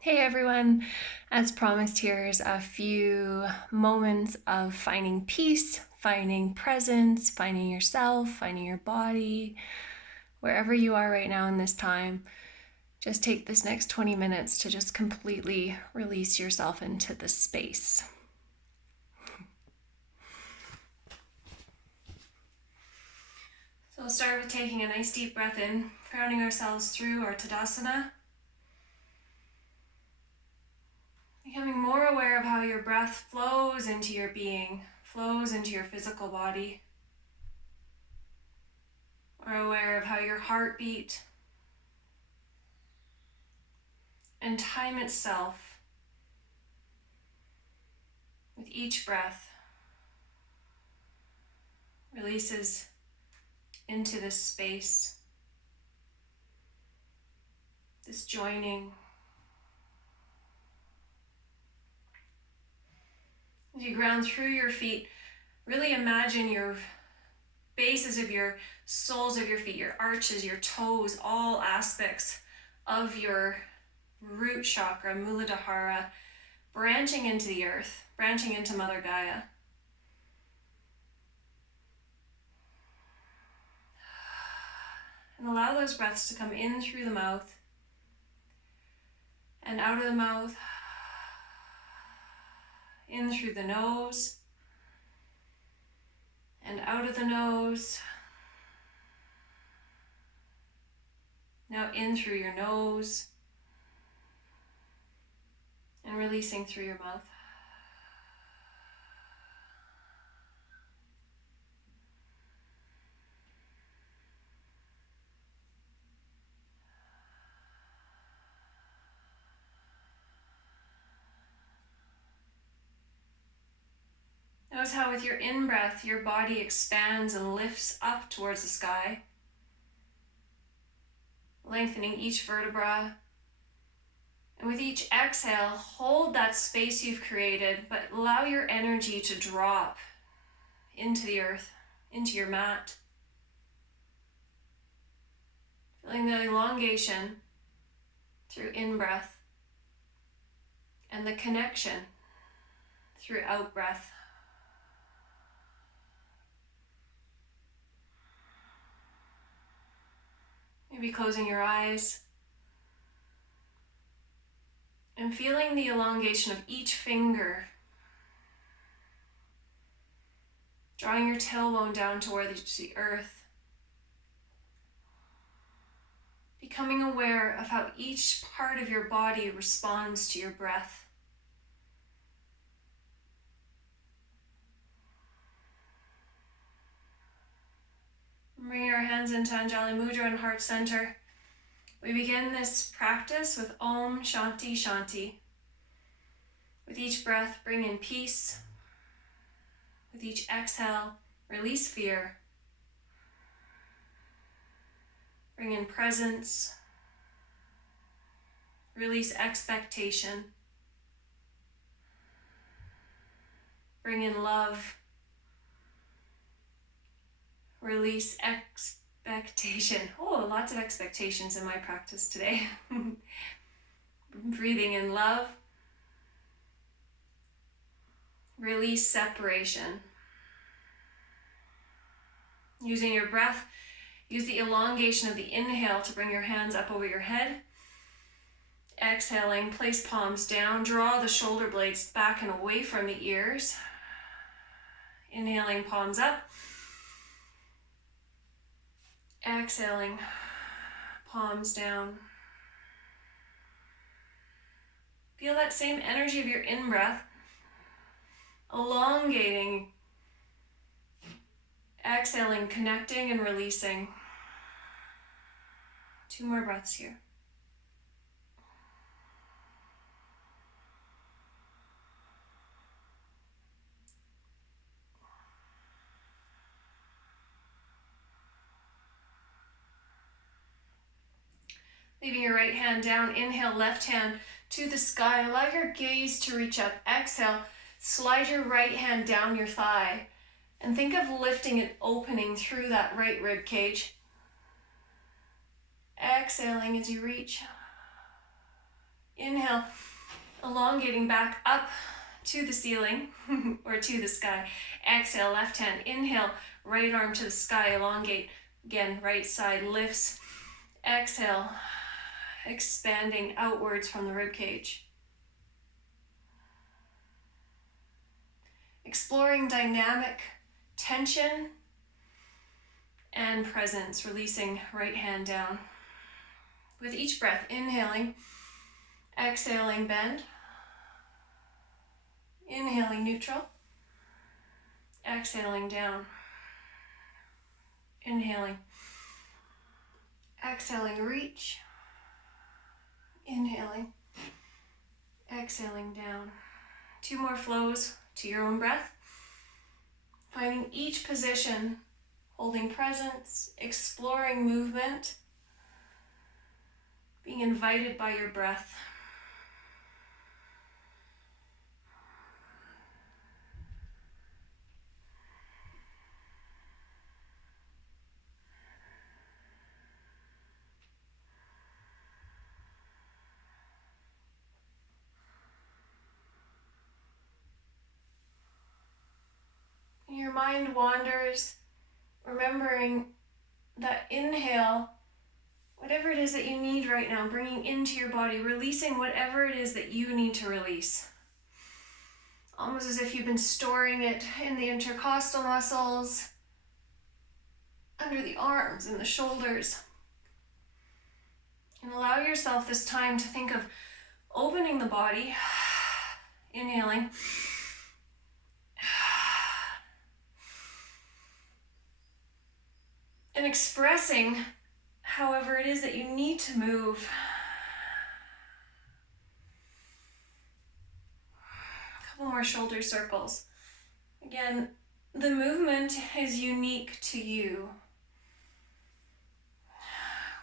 Hey everyone, as promised, here's a few moments of finding peace, finding presence, finding yourself, finding your body, wherever you are right now in this time. Just take this next 20 minutes to just completely release yourself into this space. So we'll start with taking a nice deep breath in, grounding ourselves through our Tadasana. Becoming more aware of how your breath flows into your being, flows into your physical body. Or aware of how your heartbeat and time itself, with each breath, releases into this space, this joining. As you ground through your feet, really imagine your bases of your soles of your feet, your arches, your toes, all aspects of your root chakra, Muladhara, branching into the earth, branching into Mother Gaia. And allow those breaths to come in through the mouth and out of the mouth, in through the nose and out of the nose. Now in through your nose and releasing through your mouth. Notice how with your in-breath, your body expands and lifts up towards the sky, lengthening each vertebra. And with each exhale, hold that space you've created, but allow your energy to drop into the earth, into your mat. Feeling the elongation through in-breath and the connection through out-breath. Maybe closing your eyes and feeling the elongation of each finger, drawing your tailbone down towards the earth, becoming aware of how each part of your body responds to your breath. Bring our hands into Anjali Mudra and Heart Center. We begin this practice with Om Shanti Shanti. With each breath, bring in peace. With each exhale, release fear. Bring in presence. Release expectation. Bring in love. Release expectation. Oh, lots of expectations in my practice today. Breathing in love. Release separation. Using your breath, use the elongation of the inhale to bring your hands up over your head. Exhaling, place palms down, draw the shoulder blades back and away from the ears. Inhaling, palms up. Exhaling, palms down. Feel that same energy of your in-breath, elongating, exhaling, connecting and releasing. 2 more breaths here. Leaving your right hand down, inhale, left hand to the sky. Allow your gaze to reach up. Exhale, slide your right hand down your thigh. And think of lifting and opening through that right rib cage. Exhaling as you reach. Inhale, elongating back up to the ceiling or to the sky. Exhale, left hand. Inhale, right arm to the sky, elongate. Again, right side lifts. Exhale, expanding outwards from the rib cage. Exploring dynamic tension and presence, releasing right hand down. With each breath, inhaling, exhaling, bend. Inhaling, neutral. Exhaling, down. Inhaling. Exhaling, reach. Inhaling. Exhaling, down. 2 more flows to your own breath. Finding each position, holding presence, exploring movement, being invited by your breath. Your mind wanders, remembering that inhale, whatever it is that you need right now, bringing into your body, releasing whatever it is that you need to release. Almost as if you've been storing it in the intercostal muscles, under the arms and the shoulders. And allow yourself this time to think of opening the body, inhaling, and expressing however it is that you need to move. A couple more shoulder circles. Again, the movement is unique to you.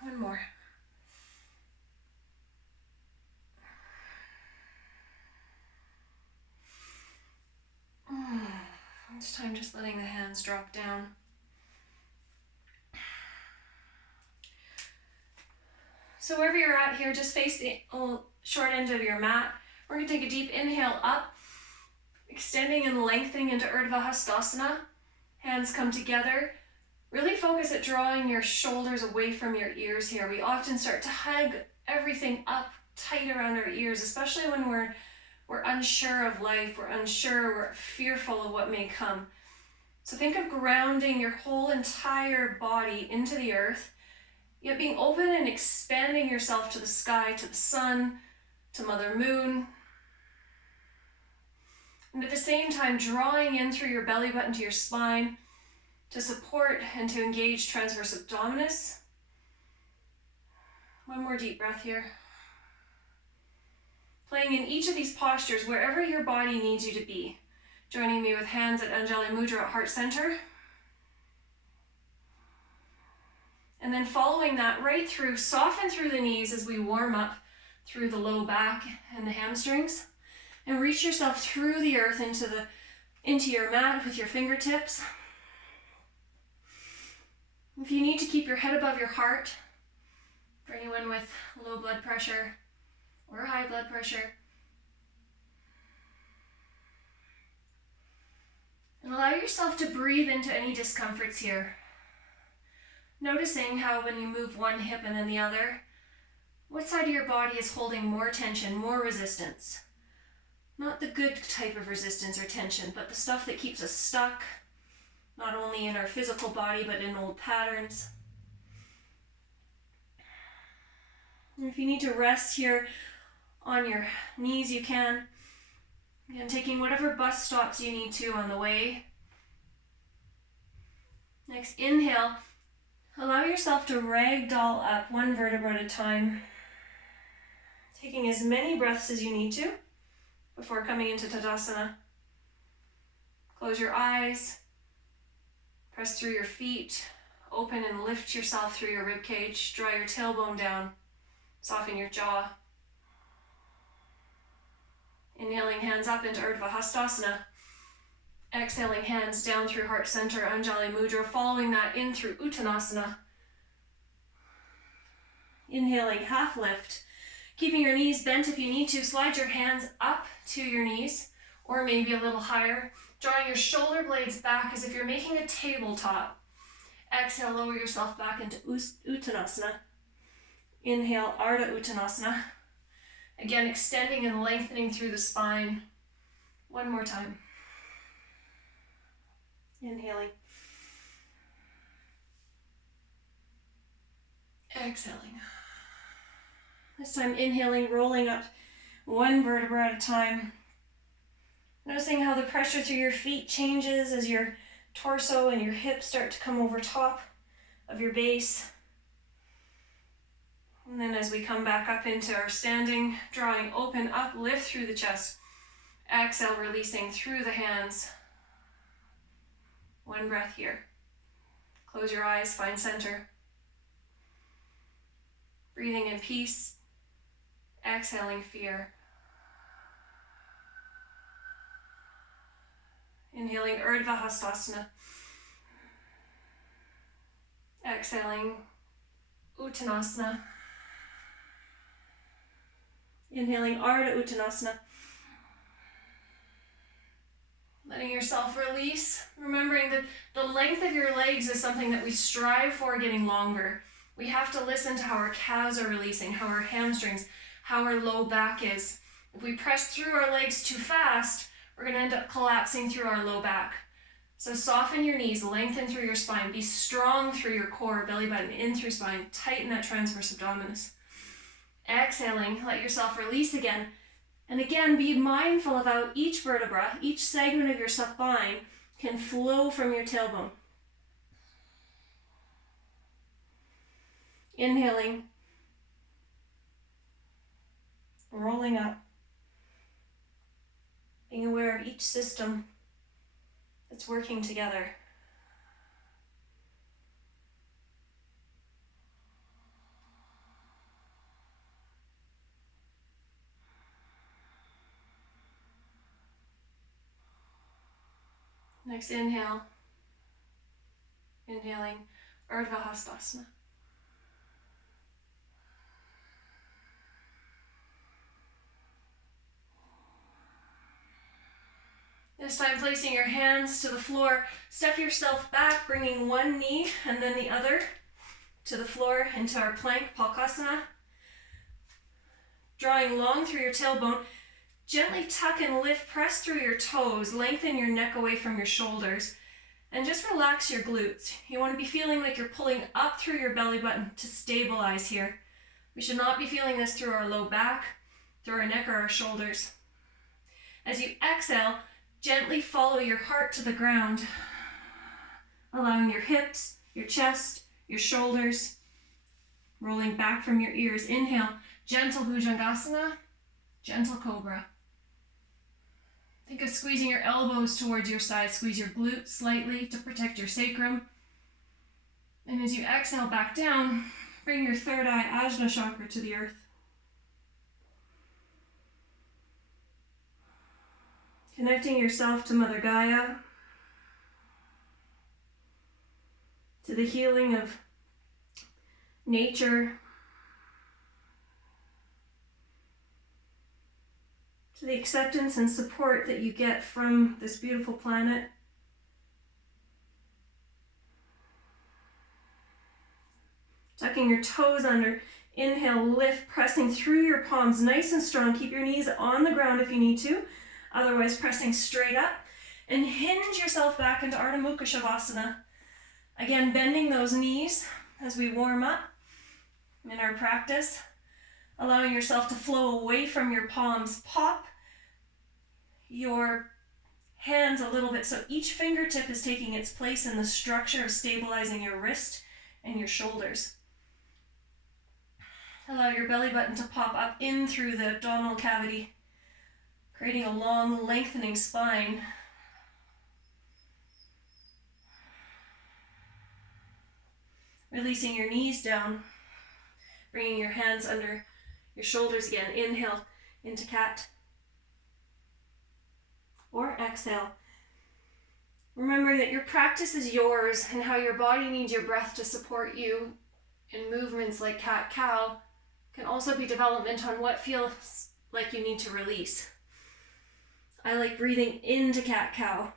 One more. This time just letting the hands drop down. So wherever you're at here, just face the short end of your mat. We're going to take a deep inhale up, extending and lengthening into Urdhva Hastasana. Hands come together. Really focus at drawing your shoulders away from your ears here. We often start to hug everything up tight around our ears, especially when we're unsure of life, we're unsure, we're fearful of what may come. So think of grounding your whole entire body into the earth, yet being open and expanding yourself to the sky, to the sun, to Mother Moon. And at the same time, drawing in through your belly button to your spine to support and to engage transverse abdominis. One more deep breath here. Playing in each of these postures, wherever your body needs you to be. Joining me with hands at Anjali Mudra at heart center. And then following that right through, soften through the knees as we warm up through the low back and the hamstrings. And reach yourself through the earth into your mat with your fingertips. If you need to keep your head above your heart, for anyone with low blood pressure or high blood pressure, and allow yourself to breathe into any discomforts here. Noticing how when you move one hip and then the other, what side of your body is holding more tension, more resistance. Not the good type of resistance or tension, but the stuff that keeps us stuck, not only in our physical body, but in old patterns. And if you need to rest here on your knees, you can. And taking whatever bus stops you need to on the way. Next, inhale. Allow yourself to ragdoll up one vertebra at a time. Taking as many breaths as you need to before coming into Tadasana. Close your eyes. Press through your feet. Open and lift yourself through your rib cage. Draw your tailbone down. Soften your jaw. Inhaling, hands up into Urdhva Hastasana. Exhaling, hands down through heart center, Anjali Mudra. Following that in through Uttanasana. Inhaling, half lift. Keeping your knees bent if you need to, slide your hands up to your knees, or maybe a little higher. Drawing your shoulder blades back as if you're making a tabletop. Exhale, lower yourself back into Uttanasana. Inhale, Ardha Uttanasana. Again, extending and lengthening through the spine. One more time. Inhaling. Exhaling. This time inhaling, rolling up one vertebra at a time. Noticing how the pressure through your feet changes as your torso and your hips start to come over top of your base. And then as we come back up into our standing, drawing open up, lift through the chest. Exhale, releasing through the hands. One breath here. Close your eyes, find center. Breathing in peace. Exhaling fear. Inhaling Urdhva Hastasana. Exhaling Uttanasana. Inhaling Ardha Uttanasana. Letting yourself release, remembering that the length of your legs is something that we strive for getting longer. We have to listen to how our calves are releasing, how our hamstrings, how our low back is. If we press through our legs too fast, we're going to end up collapsing through our low back. So soften your knees, lengthen through your spine, be strong through your core, belly button in through spine, tighten that transverse abdominis. Exhaling, let yourself release again. And again, be mindful of how each vertebra, each segment of your spine can flow from your tailbone. Inhaling, rolling up, being aware of each system that's working together. Next inhale, inhaling Urdhva Hastasana. This time placing your hands to the floor, step yourself back, bringing one knee and then the other to the floor into our plank, Palkasana. Drawing long through your tailbone, gently tuck and lift, press through your toes, lengthen your neck away from your shoulders, and just relax your glutes. You want to be feeling like you're pulling up through your belly button to stabilize here. We should not be feeling this through our low back, through our neck or our shoulders. As you exhale, gently follow your heart to the ground, allowing your hips, your chest, your shoulders, rolling back from your ears. Inhale, gentle Bhujangasana, gentle Cobra. Think of squeezing your elbows towards your sides. Squeeze your glutes slightly to protect your sacrum. And as you exhale back down, bring your third eye, Ajna chakra, to the earth. Connecting yourself to Mother Gaia, to the healing of nature, to the acceptance and support that you get from this beautiful planet. Tucking your toes under, inhale, lift, pressing through your palms, nice and strong. Keep your knees on the ground if you need to. Otherwise, pressing straight up, and hinge yourself back into Ardha Mukha Shavasana. Again, bending those knees as we warm up in our practice, allowing yourself to flow away from your palms. Pop your hands a little bit so each fingertip is taking its place in the structure of stabilizing your wrist and your shoulders. Allow your belly button to pop up in through the abdominal cavity, creating a long, lengthening spine. Releasing your knees down, bringing your hands under your shoulders again. Inhale into cat. Or exhale. Remember that your practice is yours and how your body needs your breath to support you in movements like cat-cow, Can also be development on what feels like you need to release. I like breathing into cat-cow,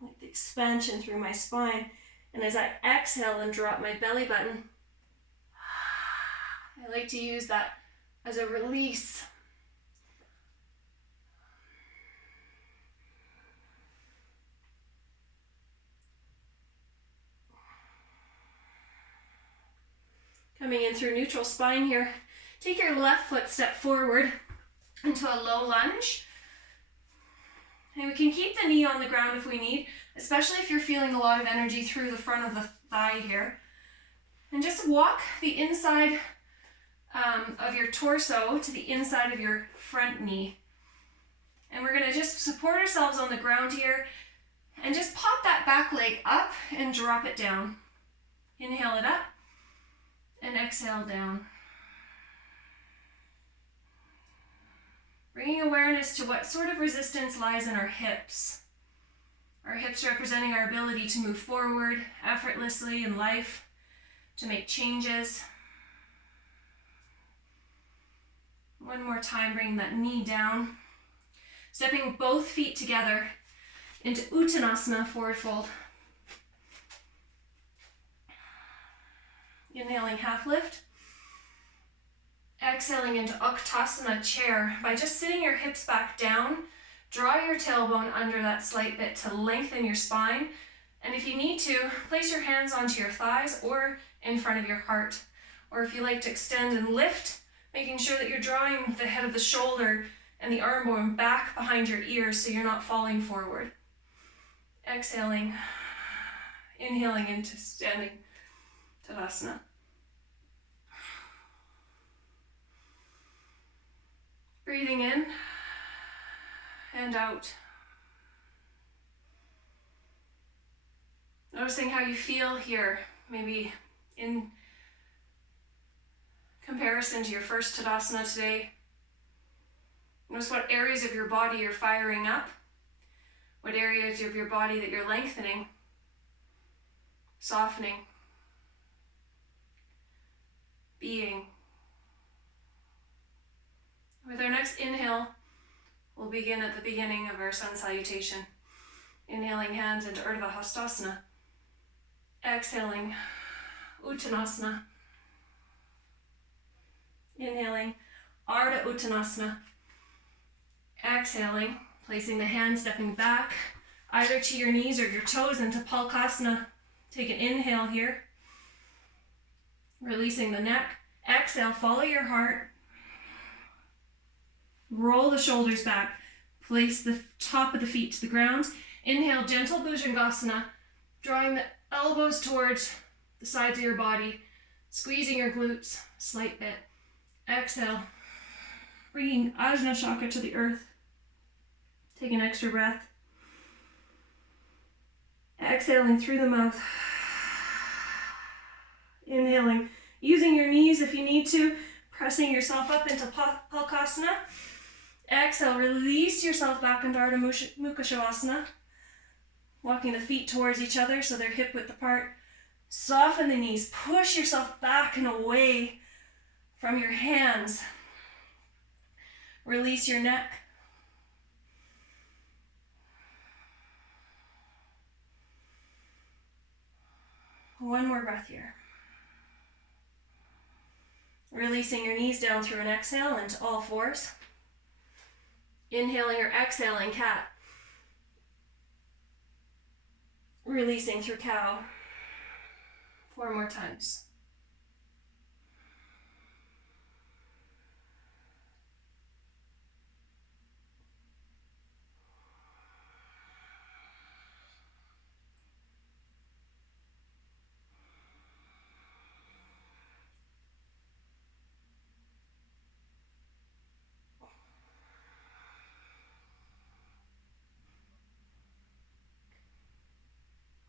like the expansion through my spine. And as I exhale and drop my belly button, I like to use that as a release. Coming in through neutral spine here. Take your left foot step forward into a low lunge. And we can keep the knee on the ground if we need, especially if you're feeling a lot of energy through the front of the thigh here. And just walk the inside of your torso to the inside of your front knee. And we're gonna just support ourselves on the ground here and just pop that back leg up and drop it down. Inhale it up and exhale down. Bringing awareness to what sort of resistance lies in our hips. Our hips representing our ability to move forward effortlessly in life, to make changes. One more time, bringing that knee down. Stepping both feet together into Uttanasana, forward fold. Inhaling, half lift. Exhaling into Uttanasana, chair. By just sitting your hips back down, draw your tailbone under that slight bit to lengthen your spine. And if you need to, place your hands onto your thighs or in front of your heart. Or if you like to extend and lift, making sure that you're drawing the head of the shoulder and the arm bone back behind your ears so you're not falling forward. Exhaling, inhaling into standing Tadasana. Breathing in and out. Noticing how you feel here, maybe in comparison to your first Tadasana today. Notice what areas of your body you're firing up, what areas of your body that you're lengthening, softening, being. With our next inhale, we'll begin at the beginning of our Sun Salutation. Inhaling, hands into Urdhva Hastasana. Exhaling, Uttanasana. Inhaling, Ardha Uttanasana. Exhaling, placing the hands stepping back, either to your knees or your toes into Palkasana. Take an inhale here. Releasing the neck. Exhale, follow your heart. Roll the shoulders back. Place the top of the feet to the ground. Inhale, gentle Bhujangasana, drawing the elbows towards the sides of your body, squeezing your glutes, slight bit. Exhale, bringing Ajna Chakra to the earth. Take an extra breath. Exhaling through the mouth. Inhaling, using your knees if you need to, pressing yourself up into Palkasana. Exhale, release yourself back into Ardha Mukha Shavasana. Walking the feet towards each other so they're hip width apart. Soften the knees, push yourself back and away from your hands. Release your neck. One more breath here. Releasing your knees down through an exhale into all fours. Inhaling or exhaling, cat. Releasing through cow. 4 more times.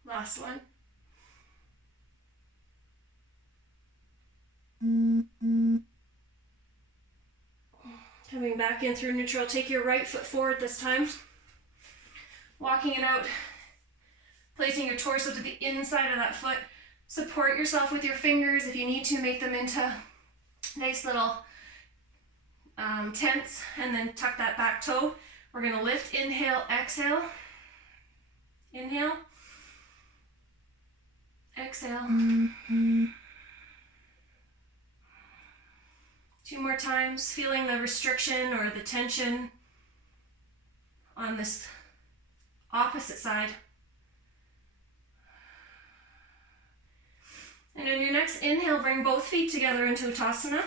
Last one. Coming back in through neutral, take your right foot forward this time. Walking it out, placing your torso to the inside of that foot. Support yourself with your fingers. If you need to, make them into Nice little tense, and then tuck that back toe. We're going to lift, inhale, exhale. Inhale. Exhale. 2 more times, feeling the restriction or the tension on this opposite side. And on your next inhale, bring both feet together into Uttasana.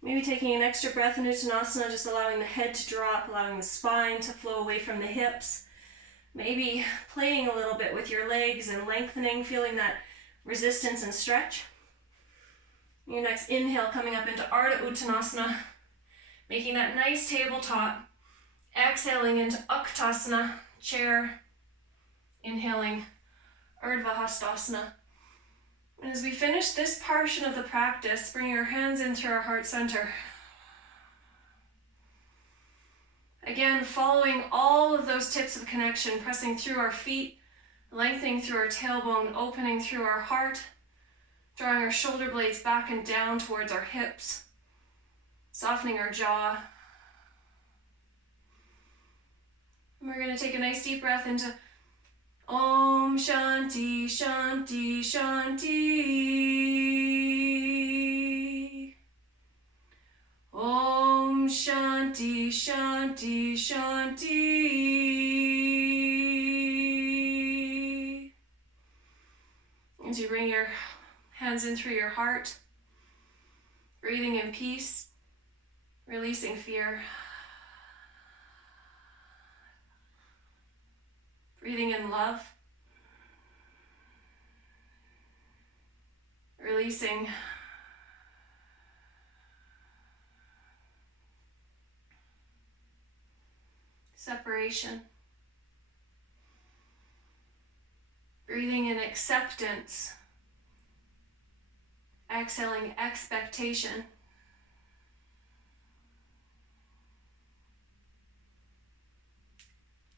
Maybe taking an extra breath in Uttanasana, just allowing the head to drop, allowing the spine to flow away from the hips. Maybe playing a little bit with your legs and lengthening, feeling that resistance and stretch. Your next inhale, coming up into Ardha Uttanasana, making that nice tabletop. Exhaling into Uttanasana, chair. Inhaling, Urdhva Hastasana. And as we finish this portion of the practice, bring your hands in through our heart center. Again, following all of those tips of connection, pressing through our feet, lengthening through our tailbone, opening through our heart, drawing our shoulder blades back and down towards our hips, softening our jaw. And we're going to take a nice deep breath into Om Shanti Shanti Shanti. Om Shanti Shanti Shanti. As you bring your hands in through your heart, breathing in peace, releasing fear. Breathing in love, releasing separation. Breathing in acceptance, exhaling expectation.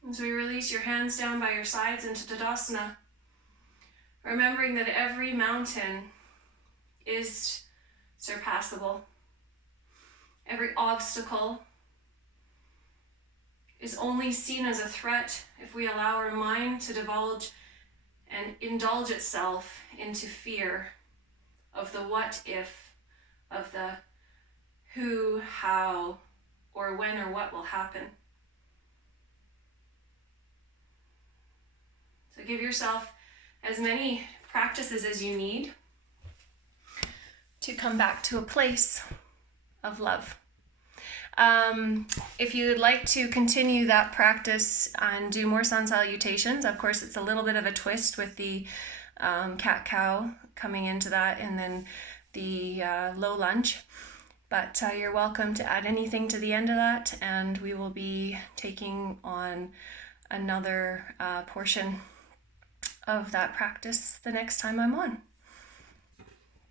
As we release your hands down by your sides into Tadasana, remembering that every mountain is surpassable. Every obstacle is only seen as a threat if we allow our mind to divulge and indulge itself into fear of the what if, of the who, how, or when or what will happen. So give yourself as many practices as you need to come back to a place of love. If you'd like to continue that practice and do more sun salutations, of course it's a little bit of a twist with the cat-cow coming into that and then the low lunge. But you're welcome to add anything to the end of that, and we will be taking on another portion of that practice the next time I'm on.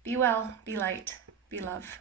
Be well, be light, be love.